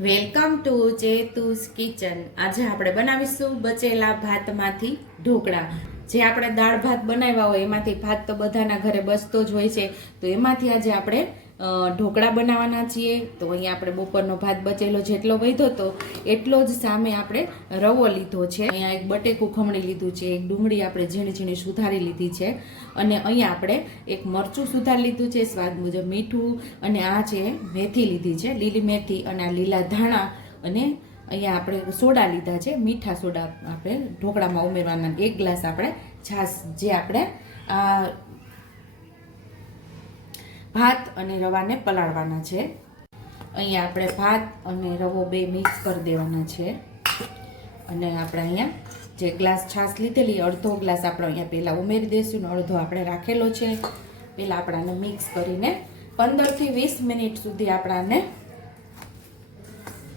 Welcome to ચેતુસ kitchen. આજે આપણે બનાવીશું બચેલા ભાતમાંથી ઢોકળા. જે આપણે દાળ ભાત બનાવ્યા હોય, એમાંથી ભાત તો બધાના ઘરે બચતો જ હોય છે. તો એમાંથી આજે આપણે ઢોકળા બનાવવાના છીએ. તો અહીંયા આપણે બપોરનો ભાત બચેલો જેટલો વધ્યો હતો એટલો જ સામે આપણે રવો લીધો છે. અહીંયા એક બટેકું ખમણી લીધું છે, એક ડુંગળી આપણે ઝીણી ઝીણી સુધારી લીધી છે. અને અહીંયા આપણે એક મરચું સુધારી લીધું છે, સ્વાદ મુજબ મીઠું. અને આ છે મેથી લીધી છે, લીલી મેથી અને આ લીલા ધાણા. અને અહીંયા આપણે સોડા લીધા છે, મીઠા સોડા આપણે ઢોકળામાં ઉમેરવાના. એક ગ્લાસ આપણે છાશ જે આપણે આ ભાત અને રવાને પલાળવાના છે. અહીંયા આપણે ભાત અને રવો બે મિક્સ કરી દેવાના છે. અને આપણે અહીંયા જે ગ્લાસ છાશ લીધેલી, અડધો ગ્લાસ આપણે અહીંયા પહેલાં ઉમેરી દઈશું ને અડધો આપણે રાખેલો છે. પહેલાં આપણાને મિક્સ કરીને પંદરથી વીસ મિનિટ સુધી આપણાને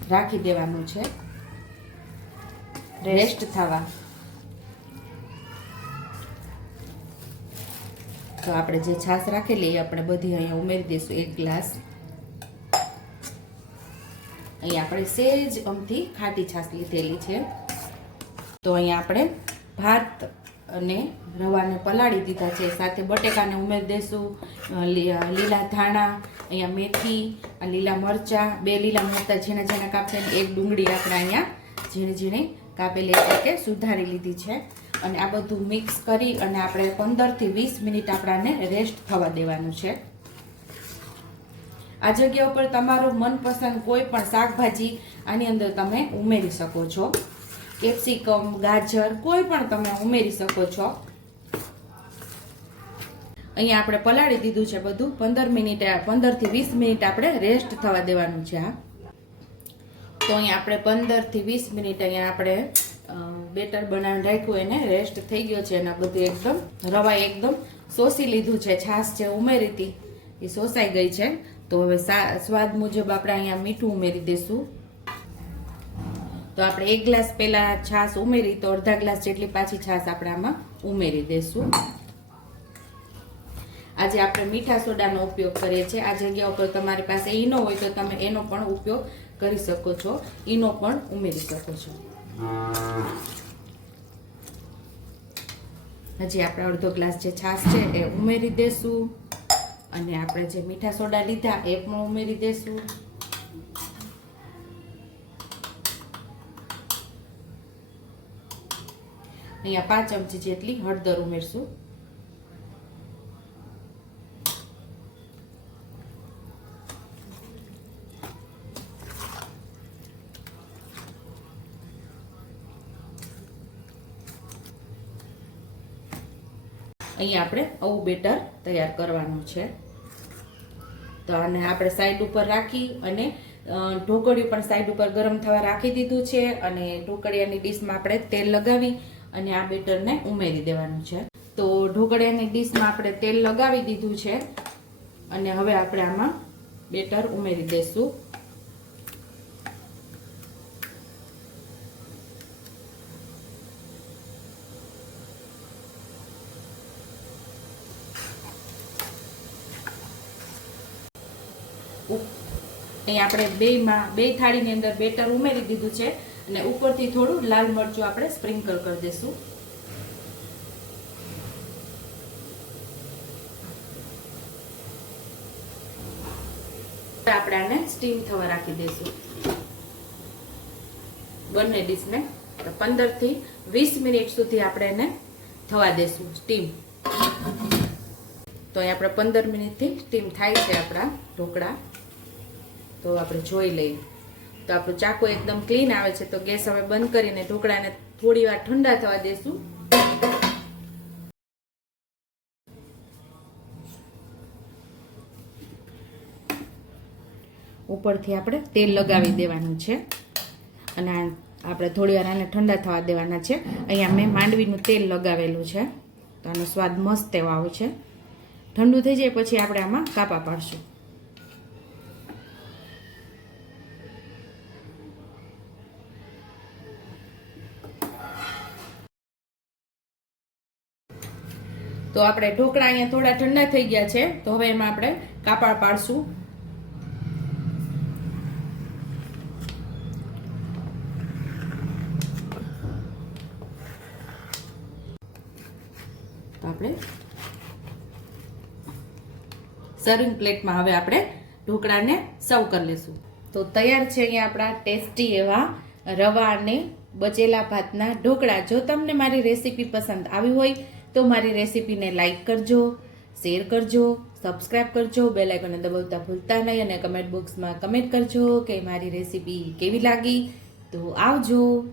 રાખી દેવાનું છે. રેસ્ટ થવા. તો આપણે જે છાશ રાખેલી એ આપણે બધી અહીંયા ઉમેરી દઈશું એક ગ્લાસ. અહીંયા આપણે સેજ અમથી ખાટી છાશ લીધેલી છે. તો અહીંયા આપણે ભાત અને રવાને પલાળી દીધા છે. સાથે બટેકાને ઉમેરી દઈશું લીલા ધાણા, અહીંયા મેથી લીલા મરચાં, બે લીલા મરચાં ઝીણા ઝીણા કાપેલી એક ડુંગળી આપણે અહીંયા ઝીણી ઝીણી કાપેલી એટલે કે સુધારી લીધી છે. અને આ બધું મિક્સ કરી અને આપણે પંદરથી વીસ મિનિટ આપણાને રેસ્ટ થવા દેવાનું છે. આ જગ્યા ઉપર તમારું મનપસંદ કોઈ પણ શાકભાજી આની અંદર તમે ઉમેરી શકો છો. કેપ્સિકમ, ગાજર, કોઈ પણ તમે ઉમેરી શકો છો. અહીંયા આપણે પલાળી દીધું છે બધું. પંદર મિનિટ, પંદરથી વીસ મિનિટ આપણે રેસ્ટ થવા દેવાનું છે આ. તો અહીંયા આપણે પંદરથી વીસ મિનિટ અહીંયા આપણે બેટર બનાવીને રાખ્યું, એને રેસ્ટ થઈ ગયો છે અને બધું એકદમ. રવા એકદમ શોષી લીધું છે, છાશ છે ઉમેરી હતી, એ સોસાઈ ગઈ છે. તો હવે સ્વાદ મુજબ આપણે અહીંયા મીઠું ઉમેરી દઈશું તો આપણે એક ગ્લાસ પહેલાં છાશ ઉમેરી, તો અડધા ગ્લાસ જેટલી પાછી છાશ આપણે આમાં ઉમેરી દઈશું આજે આપણે મીઠા સોડાનો ઉપયોગ કરીએ છીએ. આ જગ્યા ઉપર તમારી પાસે ઈનો હોય તો તમે એનો પણ ઉપયોગ કરી શકો છો. ઈનો પણ ઉમેરી શકો છો. હજી આપણે અડધો ગ્લાસ જે છાશ છે એ ઉમેરી દેશું. અને આપણે જે મીઠા સોડા લીધા એ પણ ઉમેરી દેશું. અહીંયા પાંચ ચમચી જેટલી હળદર ઉમેરશું. અહીંયા આપણે આવું બેટર તૈયાર કરવાનું છે. તો આને આપણે સાઈડ ઉપર રાખી અને ઢોકળિયું પણ સાઈડ ઉપર ગરમ થવા રાખી દીધું છે અને ઢોકળિયાની ડીશમાં આપણે તેલ લગાવી અને આ બેટરને ઉમેરી દેવાનું છે. તો ઢોકળિયાની ડીશમાં આપણે તેલ લગાવી દીધું છે અને હવે આપણે આમાં બેટર ઉમેરી દઈશું અહીં આપણે બેમાં બે થાળીની અંદર બેટર ઉમેરી દીધું છે અને ઉપરથી થોડું લાલ મરચું આપણે સ્પ્રિંકલ કરી દઈશું આપણે આને સ્ટીમ થવા રાખી દઈશું બંને ડીશને પંદરથી વીસ મિનિટ સુધી આપણે એને થવા દઈશું સ્ટીમ. તો અહીં આપણે પંદર મિનિટથી સ્ટીમ થાય છે આપણા ઢોકળા. તો આપણે જોઈ લઈએ. તો આપણું ચાકુ એકદમ ક્લીન આવે છે. તો ગેસ હવે બંધ કરીને ઢોકળાને થોડી ઠંડા થવા દેશું. ઉપરથી આપણે તેલ લગાવી દેવાનું છે. અને આપણે થોડી વાર આને ઠંડા થવા દેવાના છે. અહીંયા મેં માંડવીનું તેલ લગાવેલું છે. તો આનો સ્વાદ મસ્ત એવો આવે છે. ઠંડુ થઈ જાય પછી આપણે આમાં કાપા પાડશું. તો આપણે ઢોકળા અહીંયા થોડા ઠંડા થઈ ગયા છે, તો હવે એમાં આપણે કાપા પાડશું. આપણે સર્વિંગ પ્લેટમાં હવે આપણે ઢોકળાને સર્વ કરી લઈશું તો તૈયાર છે અહીંયા આપણા ટેસ્ટી એવા રવા અને બચેલા ભાતના ઢોકળા. જો તમને મારી રેસીપી પસંદ આવી હોય તો મારી રેસીપીને લાઈક કરજો શેર કરજો સબસ્ક્રાઇબ કરજો આઇકોને દબાવતા ભૂલતા નહીં અને કમેન્ટ બોક્સમાં કમેન્ટ કરજો કે મારી રેસીપી કેવી લાગી. તો આવજો.